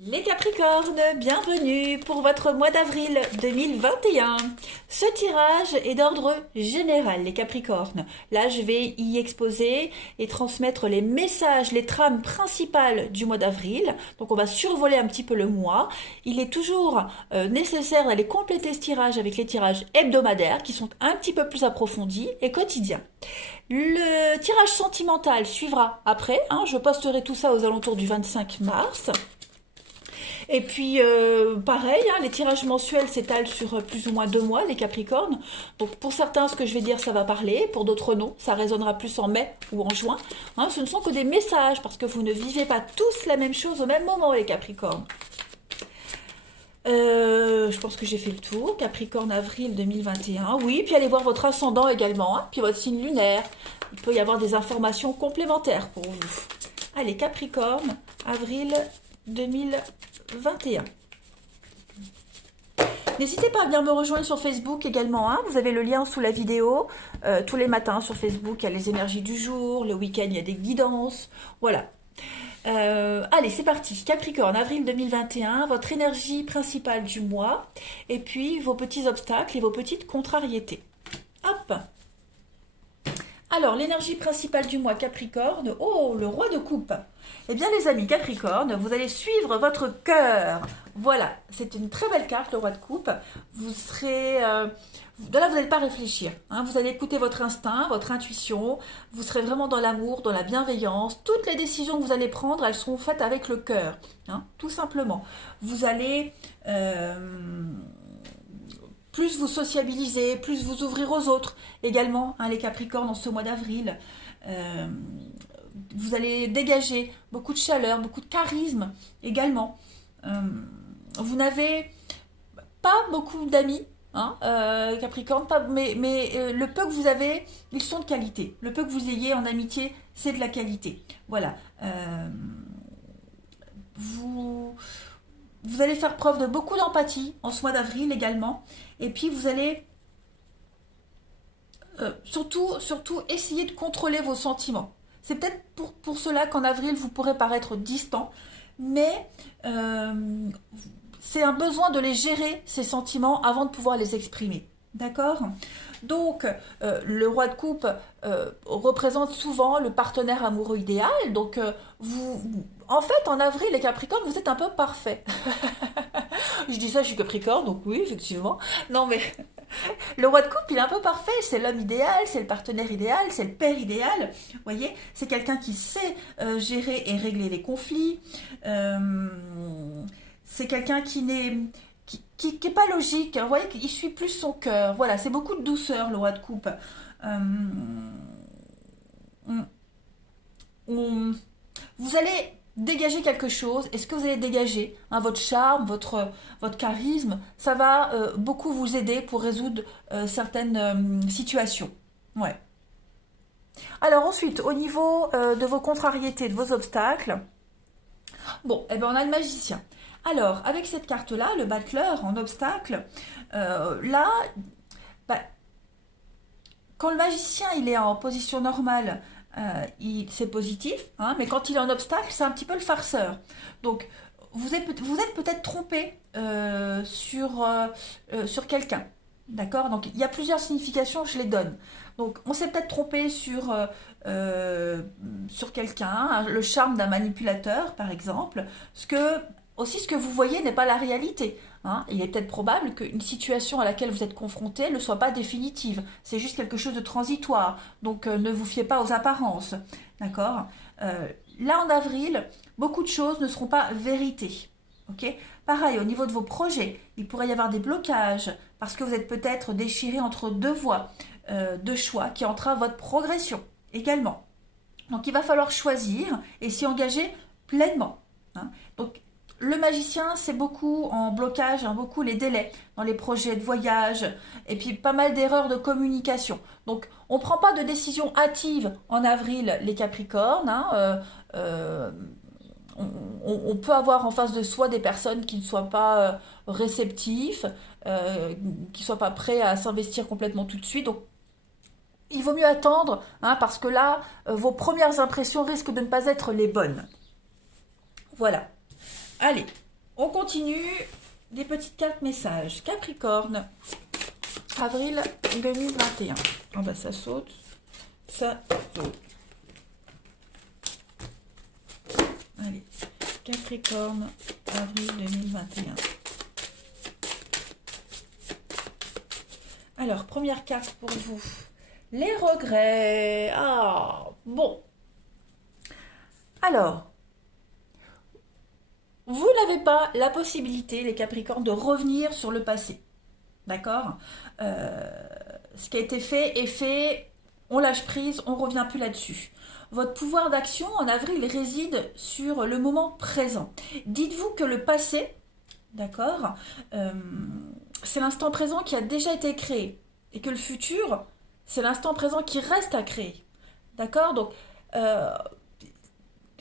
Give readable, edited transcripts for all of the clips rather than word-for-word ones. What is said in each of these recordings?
Les Capricornes, bienvenue pour votre mois d'avril 2021. Ce tirage est d'ordre général, les Capricornes. Là, je vais y exposer et transmettre les messages, les trames principales du mois d'avril. Donc, on va survoler un petit peu le mois. Il est toujours nécessaire d'aller compléter ce tirage avec les tirages hebdomadaires qui sont un petit peu plus approfondis et quotidiens. Le tirage sentimental suivra après. Je posterai tout ça aux alentours du 25 mars. Et puis, pareil, les tirages mensuels s'étalent sur plus ou moins 2 mois, les Capricornes. Donc, pour certains, ce que je vais dire, ça va parler. Pour d'autres, non. Ça résonnera plus en mai ou en juin. Ce ne sont que des messages, parce que vous ne vivez pas tous la même chose au même moment, les Capricornes. Je pense que j'ai fait le tour. Capricorne, avril 2021. Oui, puis allez voir votre ascendant également, puis votre signe lunaire. Il peut y avoir des informations complémentaires pour vous. Allez, Capricorne, avril 2021. N'hésitez pas à bien me rejoindre sur Facebook également. Vous avez le lien sous la vidéo. Tous les matins sur Facebook, il y a les énergies du jour. Le week-end, il y a des guidances. Voilà. Allez, c'est parti. Capricorne, avril 2021, votre énergie principale du mois. Et puis, vos petits obstacles et vos petites contrariétés. Hop. Alors, l'énergie principale du mois Capricorne, oh, le roi de coupe. Eh bien, les amis Capricorne, vous allez suivre votre cœur. Voilà, c'est une très belle carte, le roi de coupe. Vous serez... de là, vous n'allez pas réfléchir. Vous allez écouter votre instinct, votre intuition. Vous serez vraiment dans l'amour, dans la bienveillance. Toutes les décisions que vous allez prendre, elles seront faites avec le cœur. Tout simplement. Vous allez... plus vous sociabiliser, plus vous ouvrir aux autres. Également, les Capricornes, en ce mois d'avril, vous allez dégager beaucoup de chaleur, beaucoup de charisme également. Vous n'avez pas beaucoup d'amis, Capricorne, mais le peu que vous avez, ils sont de qualité. Le peu que vous ayez en amitié, c'est de la qualité. Voilà. Vous allez faire preuve de beaucoup d'empathie en ce mois d'avril également. Et puis vous allez surtout essayer de contrôler vos sentiments. C'est peut-être pour cela qu'en avril vous pourrez paraître distant, mais c'est un besoin de les gérer, ces sentiments, avant de pouvoir les exprimer. D'accord ? Donc, le roi de coupe représente souvent le partenaire amoureux idéal. Donc, en fait, en avril, les Capricornes, vous êtes un peu parfaits. Je dis ça, je suis Capricorne, donc oui, effectivement. Non, mais le roi de coupe, il est un peu parfait. C'est l'homme idéal, c'est le partenaire idéal, c'est le père idéal. Vous voyez, c'est quelqu'un qui sait gérer et régler les conflits. C'est quelqu'un qui n'est pas logique. Vous voyez, il suit plus son cœur. Voilà, c'est beaucoup de douceur, le roi de coupe. Vous allez dégager quelque chose. Est-ce que vous allez dégager votre charme, votre charisme? Ça va beaucoup vous aider pour résoudre certaines situations. Ouais. Alors ensuite, au niveau de vos contrariétés, de vos obstacles, bon, on a le magicien. Alors, avec cette carte-là, le battleur en obstacle, là, quand le magicien il est en position normale, c'est positif, mais quand il est en obstacle, c'est un petit peu le farceur. Donc, vous êtes peut-être trompé sur quelqu'un. D'accord? Donc, il y a plusieurs significations, je les donne. Donc, on s'est peut-être trompé sur quelqu'un, le charme d'un manipulateur, par exemple. Ce que vous voyez n'est pas la réalité. Il est peut-être probable qu'une situation à laquelle vous êtes confronté ne soit pas définitive. C'est juste quelque chose de transitoire. Donc, ne vous fiez pas aux apparences. D'accord? Là, en avril, beaucoup de choses ne seront pas vérité. Ok? Pareil, au niveau de vos projets, il pourrait y avoir des blocages parce que vous êtes peut-être déchiré entre deux voies de choix qui entravent votre progression également. Donc, il va falloir choisir et s'y engager pleinement. Donc, le magicien, c'est beaucoup en blocage, beaucoup les délais dans les projets de voyage et puis pas mal d'erreurs de communication. Donc, on ne prend pas de décision hâtive en avril, les Capricornes. On peut avoir en face de soi des personnes qui ne soient pas réceptifs, qui ne soient pas prêts à s'investir complètement tout de suite. Donc, il vaut mieux attendre, parce que là, vos premières impressions risquent de ne pas être les bonnes. Voilà. Allez, On continue des petites cartes messages. Capricorne, avril 2021. Ah bah ça saute, ça saute. Allez, Capricorne, avril 2021. Alors, première carte pour vous. Les regrets. Ah, bon. Alors, vous n'avez pas la possibilité, les Capricornes, de revenir sur le passé. D'accord. Ce qui a été fait est fait, on lâche prise, on ne revient plus là-dessus. Votre pouvoir d'action en avril réside sur le moment présent. Dites-vous que le passé, d'accord, c'est l'instant présent qui a déjà été créé. Et que le futur, c'est l'instant présent qui reste à créer. D'accord. Donc,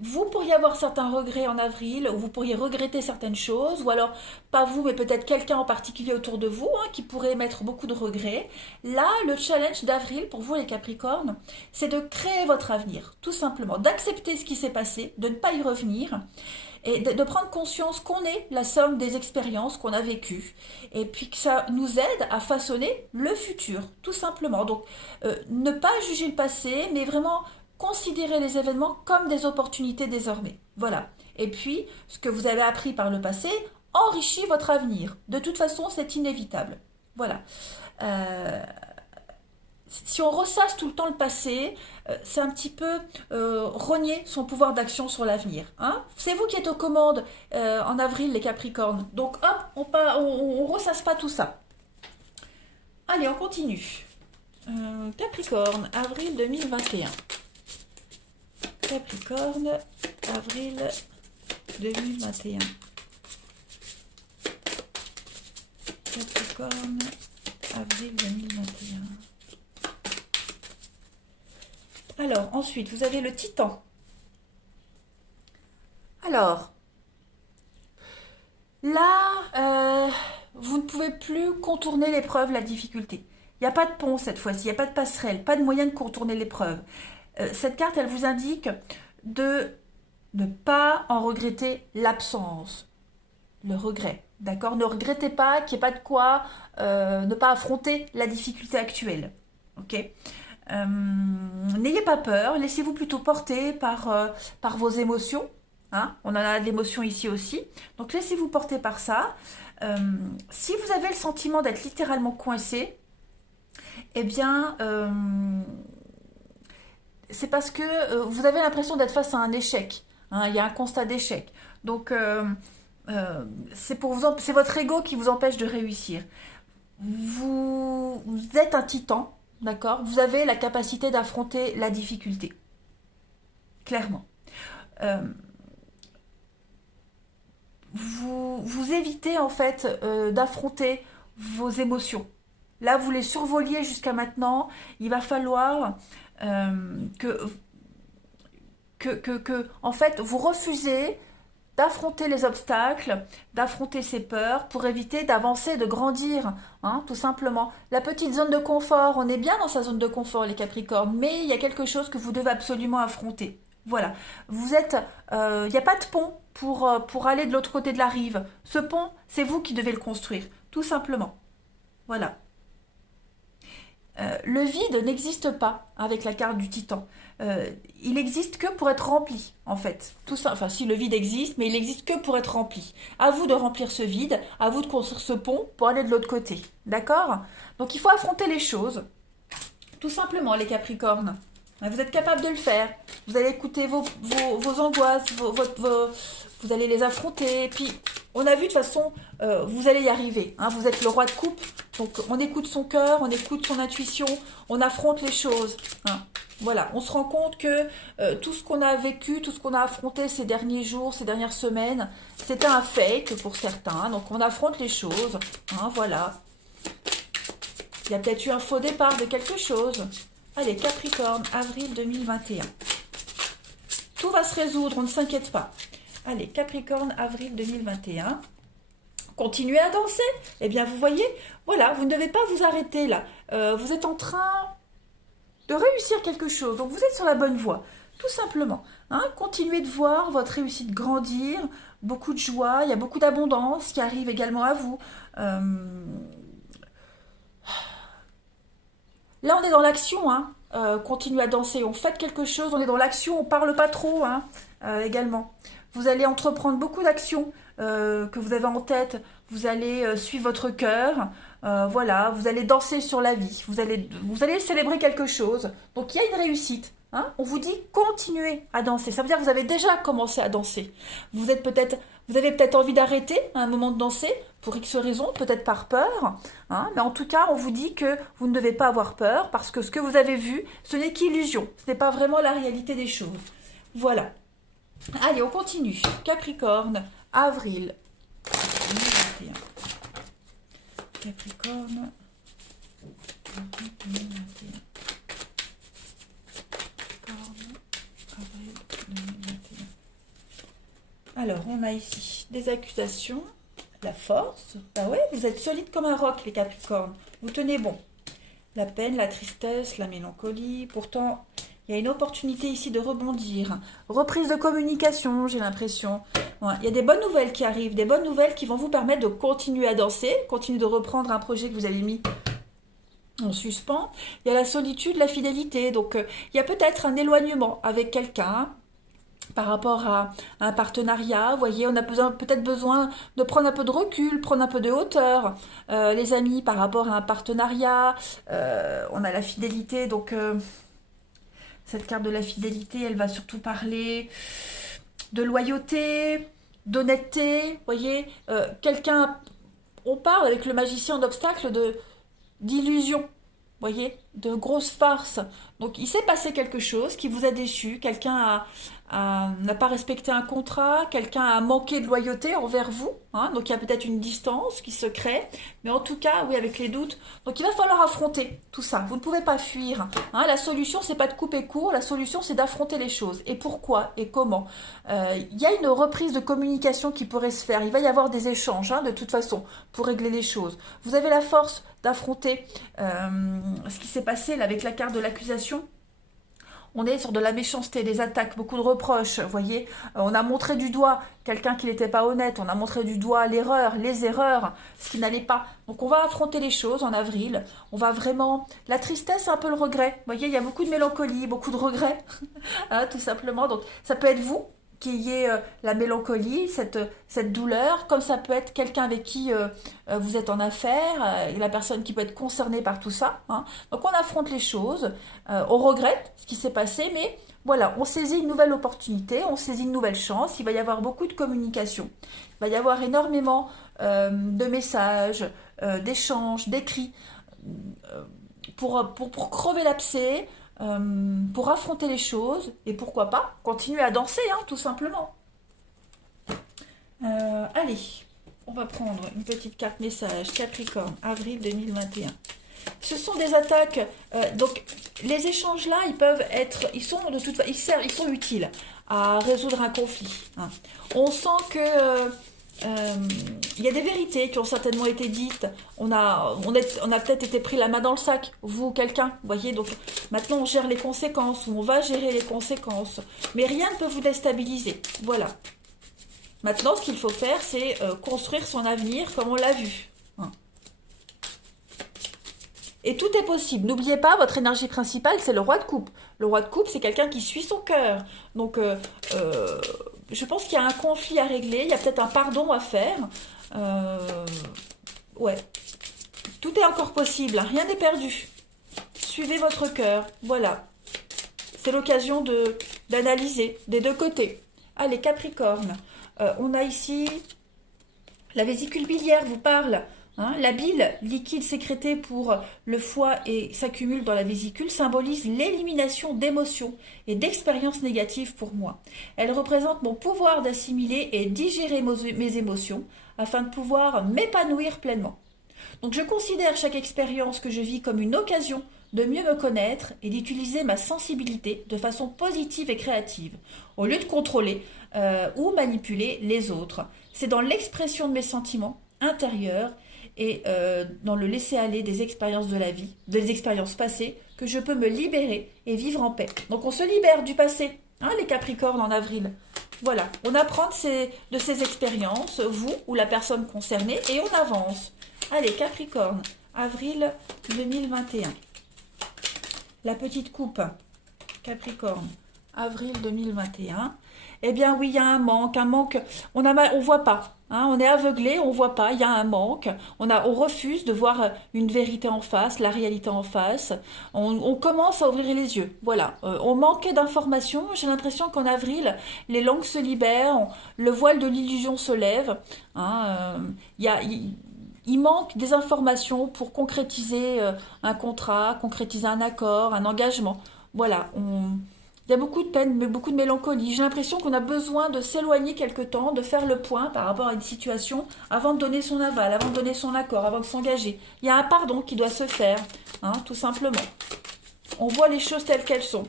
vous pourriez avoir certains regrets en avril, ou vous pourriez regretter certaines choses, ou alors, pas vous, mais peut-être quelqu'un en particulier autour de vous, hein, qui pourrait mettre beaucoup de regrets. Là, le challenge d'avril, pour vous les Capricornes, c'est de créer votre avenir, tout simplement, d'accepter ce qui s'est passé, de ne pas y revenir, et de prendre conscience qu'on est la somme des expériences qu'on a vécues, et puis que ça nous aide à façonner le futur, tout simplement. Donc, ne pas juger le passé, mais vraiment considérez les événements comme des opportunités désormais. Voilà. Et puis, ce que vous avez appris par le passé enrichit votre avenir. De toute façon, c'est inévitable. Voilà. Si on ressasse tout le temps le passé, c'est un petit peu rogner son pouvoir d'action sur l'avenir. Hein. C'est vous qui êtes aux commandes en avril, les Capricornes. Donc, hop, on ressasse pas tout ça. Allez, on continue. Capricorne, avril 2021. Capricorne, avril 2021. Capricorne, avril 2021. Alors, ensuite, vous avez le Titan. Alors, là, vous ne pouvez plus contourner l'épreuve, la difficulté. Il n'y a pas de pont cette fois-ci, il n'y a pas de passerelle, pas de moyen de contourner l'épreuve. Cette carte, elle vous indique de ne pas en regretter l'absence, le regret, d'accord. Ne regrettez pas qu'il n'y ait pas de quoi ne pas affronter la difficulté actuelle, ok. N'ayez pas peur, laissez-vous plutôt porter par vos émotions, hein. On en a de l'émotion ici aussi, donc laissez-vous porter par ça. Si vous avez le sentiment d'être littéralement coincé, eh bien... c'est parce que vous avez l'impression d'être face à un échec. Hein, il y a un constat d'échec. Donc, c'est votre ego qui vous empêche de réussir. Vous êtes un titan, d'accord. Vous avez la capacité d'affronter la difficulté. Clairement. Vous évitez, en fait, d'affronter vos émotions. Là, vous les survoliez jusqu'à maintenant. Il va falloir... en fait, vous refusez d'affronter les obstacles, d'affronter ses peurs pour éviter d'avancer, de grandir, hein, tout simplement. La petite zone de confort, on est bien dans sa zone de confort, les Capricornes, mais il y a quelque chose que vous devez absolument affronter. Voilà. Vous êtes, il n'y a pas de pont pour aller de l'autre côté de la rive. Ce pont, c'est vous qui devez le construire, tout simplement. Voilà. Le vide n'existe pas avec la carte du Titan. Il n'existe que pour être rempli, en fait. Tout ça, enfin, si le vide existe, mais il n'existe que pour être rempli. À vous de remplir ce vide, à vous de construire ce pont pour aller de l'autre côté. D'accord. Donc, il faut affronter les choses. Tout simplement, les Capricornes. Vous êtes capable de le faire. Vous allez écouter vos angoisses, vous allez les affronter. Et puis, on a vu de toute façon, vous allez y arriver. Hein, vous êtes le roi de coupe. Donc, on écoute son cœur, on écoute son intuition, on affronte les choses. Hein. Voilà, on se rend compte que tout ce qu'on a vécu, tout ce qu'on a affronté ces derniers jours, ces dernières semaines, c'était un fake pour certains. Donc, on affronte les choses. Hein, voilà. Il y a peut-être eu un faux départ de quelque chose. Allez, Capricorne, avril 2021. Tout va se résoudre, on ne s'inquiète pas. Allez, Capricorne, avril 2021. Continuez à danser. Eh bien, vous voyez, voilà, vous ne devez pas vous arrêter là. Vous êtes en train de réussir quelque chose. Donc, vous êtes sur la bonne voie. tout simplement. Hein. Continuez de voir votre réussite grandir, beaucoup de joie, il y a beaucoup d'abondance qui arrive également à vous. Là, on est dans l'action, hein. Continuez à danser, on fait quelque chose, on est dans l'action, on parle pas trop, hein, également. Vous allez entreprendre beaucoup d'actions que vous avez en tête, vous allez suivre votre cœur, voilà, vous allez danser sur la vie, vous allez célébrer quelque chose. Donc il y a une réussite. Hein, on vous dit continuez à danser. Ça veut dire que vous avez déjà commencé à danser. Vous avez peut-être envie d'arrêter à un moment de danser pour X raisons, peut-être par peur. Hein, mais en tout cas, on vous dit que vous ne devez pas avoir peur parce que ce que vous avez vu, ce n'est qu'illusion. Ce n'est pas vraiment la réalité des choses. Voilà. Allez, on continue. Capricorne, avril 2021. Capricorne, avril 2021. Avril 2021. Alors, on a ici des accusations, la force. Ah ouais, vous êtes solide comme un roc, les Capricornes. Vous tenez bon. La peine, la tristesse, la mélancolie. Pourtant, il y a une opportunité ici de rebondir. Reprise de communication, j'ai l'impression. Ouais, il y a des bonnes nouvelles qui arrivent, des bonnes nouvelles qui vont vous permettre de continuer à danser, continuer de reprendre un projet que vous avez mis en suspens. Il y a la solitude, la fidélité. Donc, il y a peut-être un éloignement avec quelqu'un par rapport à un partenariat. Vous voyez, on a peut-être besoin de prendre un peu de recul, prendre un peu de hauteur. Les amis, par rapport à un partenariat, on a la fidélité. Donc, cette carte de la fidélité, elle va surtout parler de loyauté, d'honnêteté. Vous voyez, on parle avec le magicien d'obstacle d'illusion, voyez, de grosses farces. Donc il s'est passé quelque chose qui vous a déçu, quelqu'un n'a pas respecté un contrat, quelqu'un a manqué de loyauté envers vous, hein, donc il y a peut-être une distance qui se crée, mais en tout cas, oui, avec les doutes, donc il va falloir affronter tout ça, vous ne pouvez pas fuir, hein. La solution, c'est pas de couper court, la solution, c'est d'affronter les choses, et pourquoi, et comment. Il y a une reprise de communication qui pourrait se faire, il va y avoir des échanges, hein, de toute façon, pour régler les choses. Vous avez la force d'affronter ce qui s'est passé là, avec la carte de l'accusation. On est sur de la méchanceté, des attaques, beaucoup de reproches, vous voyez. On a montré du doigt quelqu'un qui n'était pas honnête, on a montré du doigt l'erreur, les erreurs, ce qui n'allait pas. Donc on va affronter les choses en avril, on va vraiment... La tristesse, c'est un peu le regret, vous voyez, il y a beaucoup de mélancolie, beaucoup de regrets, hein, tout simplement. Donc ça peut être vous qui ayez la mélancolie, cette douleur, comme ça peut être quelqu'un avec qui vous êtes en affaires, la personne qui peut être concernée par tout ça. Hein. Donc on affronte les choses, on regrette ce qui s'est passé, mais voilà, on saisit une nouvelle opportunité, on saisit une nouvelle chance, il va y avoir beaucoup de communication, il va y avoir énormément de messages, d'échanges, d'écrits, pour crever l'abcès, pour affronter les choses et pourquoi pas continuer à danser, hein, tout simplement. Allez, on va prendre une petite carte message Capricorne, avril 2021. Ce sont des attaques, donc les échanges là, ils sont utiles à résoudre un conflit. Hein. On sent que il y a des vérités qui ont certainement été dites. On a peut-être été pris la main dans le sac, vous ou quelqu'un, vous voyez. Donc maintenant on gère les conséquences, ou on va gérer les conséquences. Mais rien ne peut vous déstabiliser. Voilà. Maintenant, ce qu'il faut faire, c'est construire son avenir comme on l'a vu. Hein. Et tout est possible. N'oubliez pas, votre énergie principale, c'est le roi de coupe. Le roi de coupe, c'est quelqu'un qui suit son cœur. Donc, je pense qu'il y a un conflit à régler. Il y a peut-être un pardon à faire. Ouais. Tout est encore possible. Hein. Rien n'est perdu. Suivez votre cœur. Voilà. C'est l'occasion d'analyser des deux côtés. Allez, Capricorne. On a ici la vésicule biliaire vous parle. Hein, la bile, liquide sécrété pour le foie et s'accumule dans la vésicule, symbolise l'élimination d'émotions et d'expériences négatives pour moi. Elle représente mon pouvoir d'assimiler et digérer mes émotions afin de pouvoir m'épanouir pleinement. Donc je considère chaque expérience que je vis comme une occasion de mieux me connaître et d'utiliser ma sensibilité de façon positive et créative, au lieu de contrôler ou manipuler les autres. C'est dans l'expression de mes sentiments intérieurs et dans le laisser-aller des expériences de la vie, des expériences passées, que je peux me libérer et vivre en paix. Donc on se libère du passé, hein, les Capricornes en avril. Voilà, on apprend de ces expériences, vous ou la personne concernée, et on avance. Allez, Capricorne, avril 2021. La petite coupe, Capricorne, avril 2021. Eh bien oui, il y a un manque, on voit pas, hein, on est aveuglé, on voit pas, il y a un manque, on refuse de voir une vérité en face, la réalité en face, on commence à ouvrir les yeux, voilà. On manquait d'informations, j'ai l'impression qu'en avril, les langues se libèrent, le voile de l'illusion se lève, hein, il manque des informations pour concrétiser un contrat, concrétiser un accord, un engagement. Voilà, il y a beaucoup de peine, mais beaucoup de mélancolie. J'ai l'impression qu'on a besoin de s'éloigner quelque temps, de faire le point par rapport à une situation avant de donner son aval, avant de donner son accord, avant de s'engager. Il y a un pardon qui doit se faire, hein, tout simplement. On voit les choses telles qu'elles sont.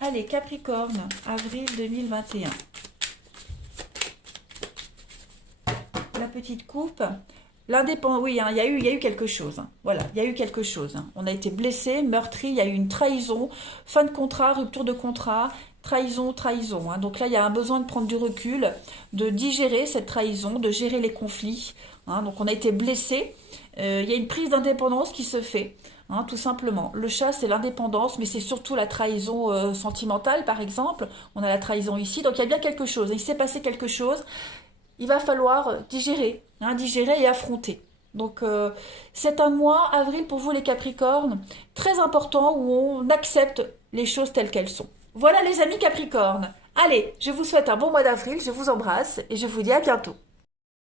Allez, Capricorne, avril 2021. La petite coupe. L'indépendant, oui, hein, il y a eu quelque chose. Hein. Voilà, il y a eu quelque chose. Hein. On a été blessé, meurtri, il y a eu une trahison, fin de contrat, rupture de contrat, trahison, trahison. Hein. Donc là, il y a un besoin de prendre du recul, de digérer cette trahison, de gérer les conflits. Hein. Donc on a été blessé. Il y a une prise d'indépendance qui se fait. Hein, tout simplement. Le chat, c'est l'indépendance, mais c'est surtout la trahison sentimentale, par exemple. On a la trahison ici. Donc il y a bien quelque chose. Il s'est passé quelque chose. Il va falloir digérer, hein, digérer et affronter. Donc c'est un mois, avril, pour vous les Capricornes, très important où on accepte les choses telles qu'elles sont. Voilà les amis Capricornes. Allez, je vous souhaite un bon mois d'avril, je vous embrasse et je vous dis à bientôt.